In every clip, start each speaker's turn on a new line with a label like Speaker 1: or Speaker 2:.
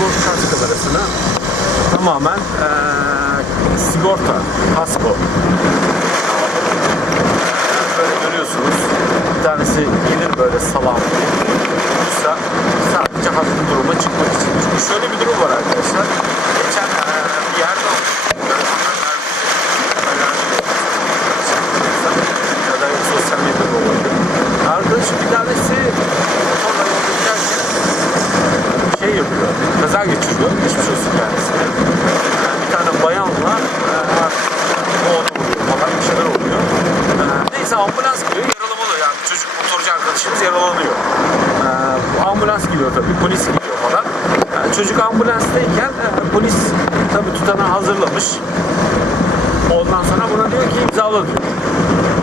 Speaker 1: bu kask kamerasını tamamen eee, sigorta, kasko. Böyle görüyorsunuz. Bir tanesi gelir böyle salam. Yoksa sadece haklı duruma çıkmak için. Çünkü şöyle bir durum var arkadaşlar. Geçen eee, bir yerde ya da sosyal medyada olabilir. Arkadaşım bir tanesi motorla yolda giderken şey yapıyor, kaza geçiriyor, geçmiş olsun kendisine. Yani bir tane bayanla e, artık o onu vuruyor falan bir şeyler oluyor. E, neyse ambulans geliyor, yaralamalı yani çocuk motorcu arkadaşımız yaralanıyor. E, bu ambulans geliyor tabii, polis geliyor falan. E, çocuk ambulanstayken e, polis tabii tutanağı hazırlamış. Ondan sonra buna diyor ki imzala diyor.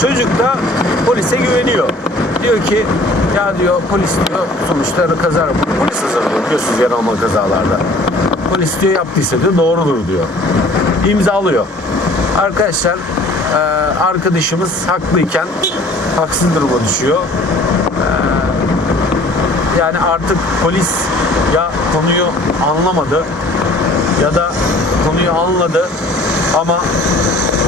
Speaker 1: Çocuk da polise güveniyor. Diyor ki ya diyor polis diyor sonuçta kaza polis hazırlıyor biliyorsunuz yaralama kazalarda. Polis diyor yaptıysa diyor doğrudur diyor. İmzalıyor. Arkadaşlar e, arkadaşımız haklıyken haksız duruma düşüyor. Yani artık polis ya konuyu anlamadı ya da konuyu anladı ama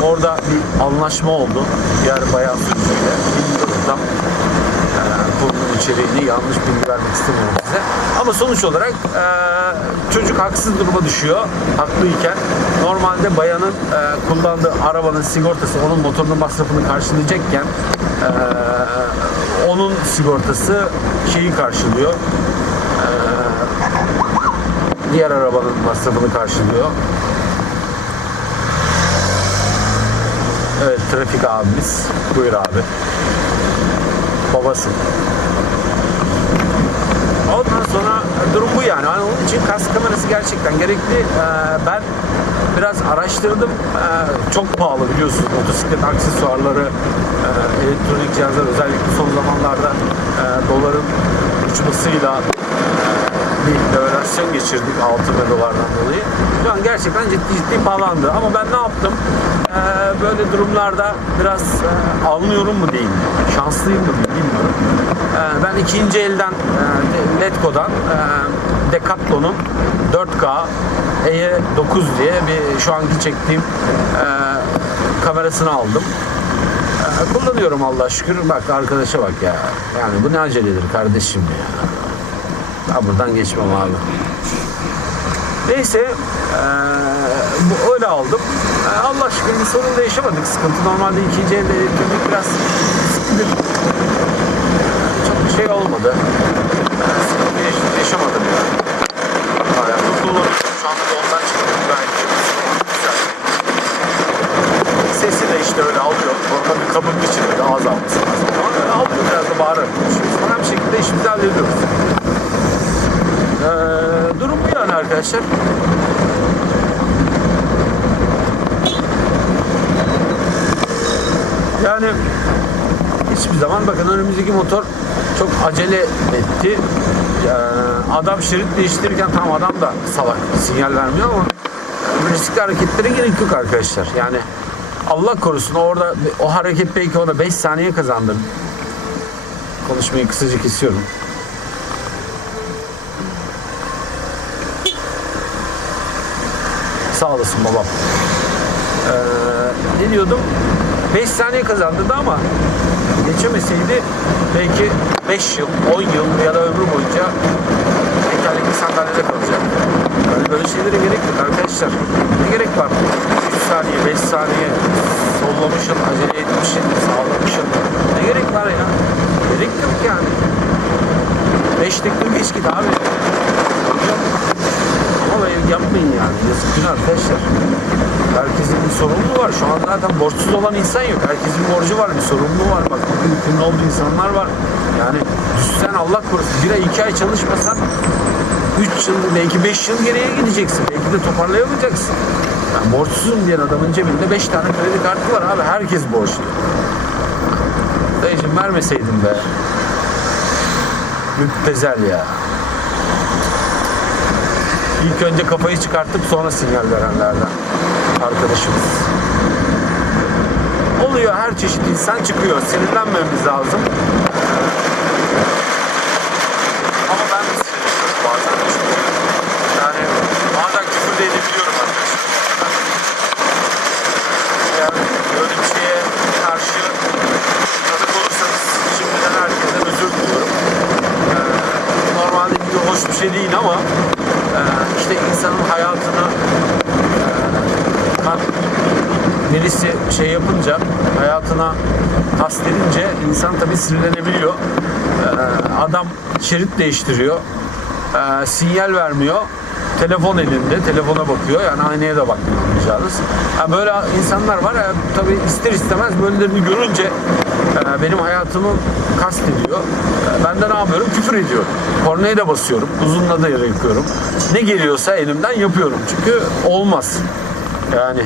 Speaker 1: orada bir anlaşma oldu. Diğer bayan sürücüyle bilmiyorum tam e, konunun içeriğini yanlış bilgi vermek istemiyorum size. Ama sonuç olarak e, çocuk haksız duruma düşüyor haklıyken. Normalde bayanın e, kullandığı arabanın sigortası onun motorunun masrafını karşılayacakken e, onun sigortası şeyi karşılıyor E, diğer arabanın masrafını karşılıyor Evet trafik abimiz. Buyur abi. Babası. Ondan sonra durum bu yani. yani onun için kask kamerası gerçekten gerekli. Ee, ben biraz araştırdım. Ee, çok pahalı biliyorsunuz. Motosiklet aksesuarları, e, elektronik cihazlar özellikle son zamanlarda e, doların uçmasıyla bir devalüasyon geçirdik altın ve dolardan dolayı. Şu an gerçekten ciddi ciddi pahalandı. Ama ben ne yaptım? Ee, böyle durumlarda biraz e, alınıyorum mu diyeyim, şanslıyım mı bilmiyorum. Ee, ben ikinci elden e, Letgo'dan e, Decathlon'un 4K E9 diye bir şu anki çektiğim e, kamerasını aldım. E, kullanıyorum Allah şükür. Bak arkadaşa bak ya. Yani bu ne aceledir kardeşim ya. Ben buradan geçmem abi. Neyse eee, bu öyle aldım. Eee, Allah şükür bir sorun da yaşamadık. Sıkıntı normalde ikinci elde elektronik biraz sıkıntı. Çok bir şey olmadı. Sıkıntı yaş- yaşamadım ya. Hala kullanıyorum. Şu anda da ondan çıktım. Gayet güzel. Sesi de işte öyle alıyor. Normal bir kabın içinde de az alması lazım. Ama alıyor biraz da bağırarak konuşuyoruz. Bir şekilde işimizi hallediyoruz. Ee, durum bu yani arkadaşlar. Yani hiçbir zaman bakın önümüzdeki motor çok acele etti. Ee, adam şerit değiştirirken tam adam da salak sinyal vermiyor ama riskli hareketlere gerek yok arkadaşlar. Yani Allah korusun orada o hareket belki ona 5 saniye kazandır. Konuşmayı kısaca kesiyorum. Sağ olasın babam. Ee, ne diyordum? 5 saniye kazandırdı ama geçemeseydi belki 5 yıl, 10 yıl ya da ömrü boyunca tekerlekli sandalyede kalacak. Yani böyle şeylere gerek yok arkadaşlar. Ne gerek var? 3 saniye, 5 saniye sollamışsın, acele etmişsin, sağlamışsın. Ne gerek var ya? Gerek yok yani. 5 dakika geç git abi. Ama yapmayın yani. Yazık günah arkadaşlar. Herkesin bir sorumluluğu var. Şu an zaten borçsuz olan insan yok. Herkesin borcu var, bir sorumluluğu var. Bak bugün yükümlü olduğu insanlar var. Yani düşsen Allah korusun. Bir ay, iki ay çalışmasan 3 yıl, belki 5 yıl geriye gideceksin. Belki de toparlayamayacaksın. Ben borçsuzum diyen adamın cebinde 5 tane kredi kartı var abi. Herkes borçlu. Dayıcım vermeseydin be. Müptezel ya. İlk önce kafayı çıkartıp sonra sinyal verenlerden arkadaşımız oluyor her çeşit insan çıkıyor. Sinirlenmemiz lazım. Ama ben sinirleniyorum bazen yani bazen küfür de edebiliyorum arkadaşlar. Yani böyle bir şeye karşı tanık olursanız şimdiden herkese özür diliyorum. Ee, normalde hoş bir şey değil ama e, işte insanın hayatını birisi şey yapınca hayatına kastedince insan tabii sinirlenebiliyor. Ee, adam şerit değiştiriyor. Ee, sinyal vermiyor. Telefon elinde, telefona bakıyor. Yani aynaya da bakmıyor anlayacağınız. Böyle insanlar var. ya tabii ister istemez böylelerini görünce e, benim hayatımı kastediyor. E, ben de ne yapıyorum? Küfür ediyorum. Kornaya da basıyorum. Uzunla da yere yıkıyorum. Ne geliyorsa elimden yapıyorum. Çünkü olmaz. Yani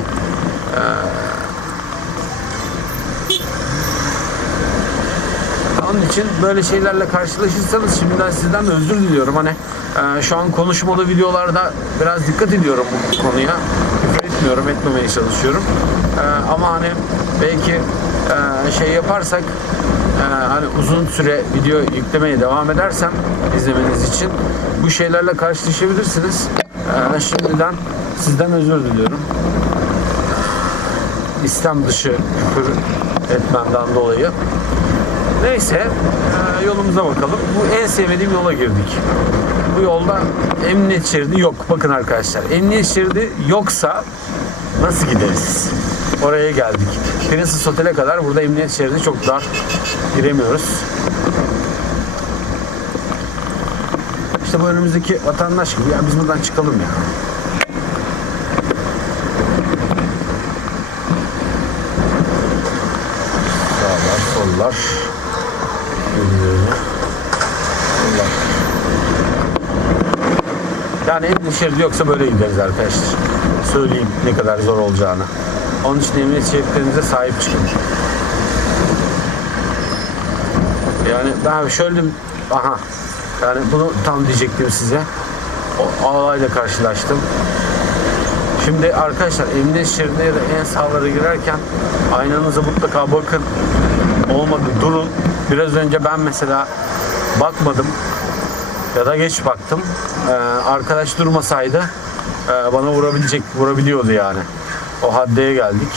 Speaker 1: Onun için böyle şeylerle karşılaşırsanız şimdiden sizden de özür diliyorum. Hani e, şu an konuşmalı videolarda biraz dikkat ediyorum bu konuya. Küfür etmiyorum, etmemeye çalışıyorum. E, ama hani belki e, şey yaparsak e, hani uzun süre video yüklemeye devam edersem izlemeniz için bu şeylerle karşılaşabilirsiniz. E, şimdiden sizden özür diliyorum. İstem dışı küfür etmemden dolayı. Neyse e, yolumuza bakalım. Bu en sevmediğim yola girdik. Bu yolda emniyet şeridi yok. Bakın arkadaşlar emniyet şeridi yoksa nasıl gideriz? Oraya geldik. Princess Otel'e kadar burada emniyet şeridi çok dar. Giremiyoruz. İşte bu önümüzdeki vatandaş gibi ya biz buradan çıkalım ya. Sollar. Yani emniyet şeridi yoksa böyle gideriz arkadaşlar. Söyleyeyim ne kadar zor olacağını. Onun için emniyet şeritlerinize sahip çıkın. Yani ben şöyle aha yani bunu tam diyecektim size. O olayla karşılaştım. Şimdi arkadaşlar emniyet şeridine en sağlara girerken aynanıza mutlaka bakın. Olmadı durun. Biraz önce ben mesela bakmadım ya da geç baktım. Ee, arkadaş durmasaydı e, bana vurabilecek, vurabiliyordu yani. O haddeye geldik.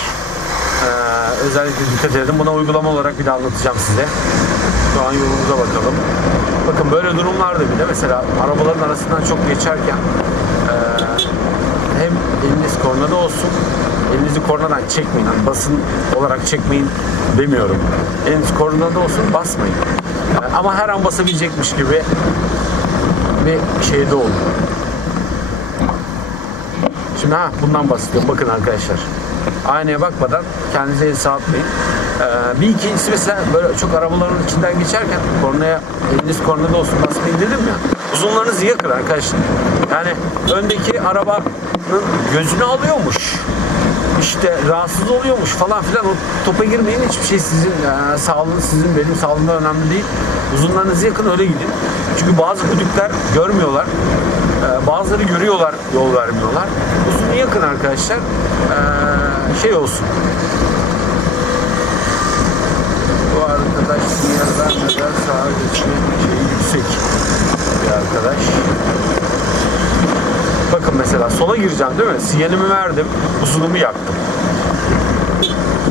Speaker 1: Ee, özellikle dikkat edin. Buna uygulama olarak bir de anlatacağım size. Şu an yolumuza bakalım. Bakın böyle durumlarda bile mesela arabaların arasından çok geçerken e, hem eliniz kornada olsun elinizi kornadan çekmeyin. Hani basın olarak çekmeyin demiyorum. Eliniz kornada olsun basmayın. Yani ama her an basabilecekmiş gibi bir şeyde olun. Şimdi ha bundan bahsediyorum. Bakın arkadaşlar. Aynaya bakmadan kendinize el sağ atmayın. Ee, bir ikincisi mesela böyle çok arabaların içinden geçerken kornaya eliniz kornada olsun basmayın dedim ya. Uzunlarınızı yakın arkadaşlar. Yani öndeki arabanın gözünü alıyormuş. İşte rahatsız oluyormuş falan filan o topa girmeyin hiçbir şey sizin e, sağlığınız sizin benim sağlığımda önemli değil. Uzunlarınızı yakın öyle gidin. Çünkü bazı düdükler görmüyorlar. Ee, bazıları görüyorlar, yol vermiyorlar. Uzunu yakın arkadaşlar. Ee, şey olsun. Bu arkadaş sinyal vermeden sağa geçme şeyi yüksek bir arkadaş. Bakın mesela sola gireceğim değil mi? Sinyalimi verdim, uzunumu yaktım.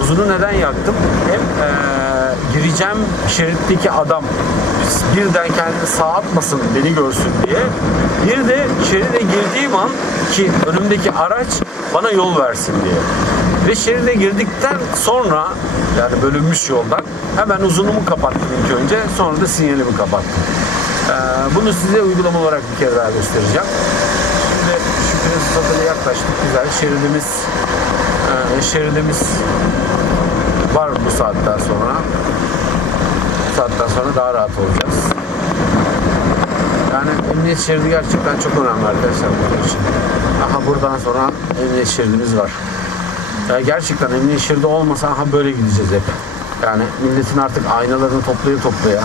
Speaker 1: Uzunu neden yaktım? Hem eee, gireceğim şeritteki adam birden kendini sağa atmasın beni görsün diye. Bir de şeride girdiğim an ki önümdeki araç bana yol versin diye. Ve şeride girdikten sonra yani bölünmüş yoldan hemen uzunumu kapattım ilk önce sonra da sinyalimi kapattım. Eee, bunu size uygulama olarak bir kere daha göstereceğim. Hotel'e yaklaştık. Güzel. Şeridimiz e, şeridimiz var bu saatten sonra. Bu saatten sonra daha rahat olacağız. Yani emniyet şeridi gerçekten çok önemli arkadaşlar bunun için. Aha buradan sonra emniyet şeridimiz var. Ya gerçekten emniyet şeridi olmasa aha böyle gideceğiz hep. Yani milletin artık aynalarını toplaya toplaya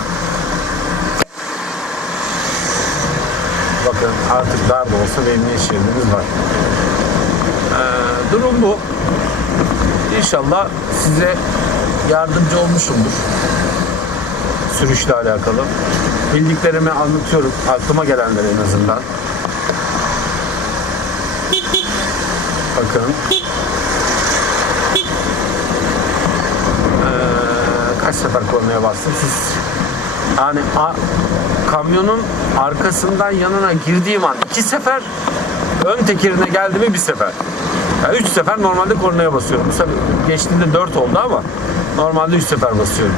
Speaker 1: Bakın artık dar da olsa bir emniyet var. Ee, durum bu. İnşallah size yardımcı olmuşumdur. Sürüşle alakalı. Bildiklerimi anlatıyorum. Aklıma gelenler en azından. Bakın. Ee, kaç sefer kornaya bastım siz Yani a- kamyonun arkasından yanına girdiğim an iki sefer ön tekerine geldi mi bir sefer. Yani üç sefer normalde kornaya basıyorum. Bu geçtiğinde dört oldu ama normalde üç sefer basıyorum.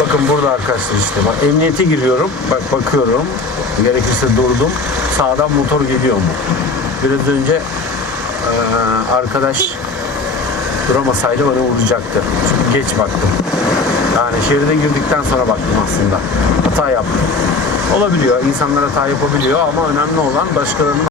Speaker 1: Bakın burada arkadaşlar işte bak emniyete giriyorum. Bak bakıyorum. Gerekirse durdum. Sağdan motor geliyor mu? Biraz önce eee, arkadaş duramasaydı bana vuracaktı. Çünkü geç baktım. Yani şeride girdikten sonra baktım aslında. Hata yaptım. Olabiliyor. İnsanlar hata yapabiliyor ama önemli olan başkalarının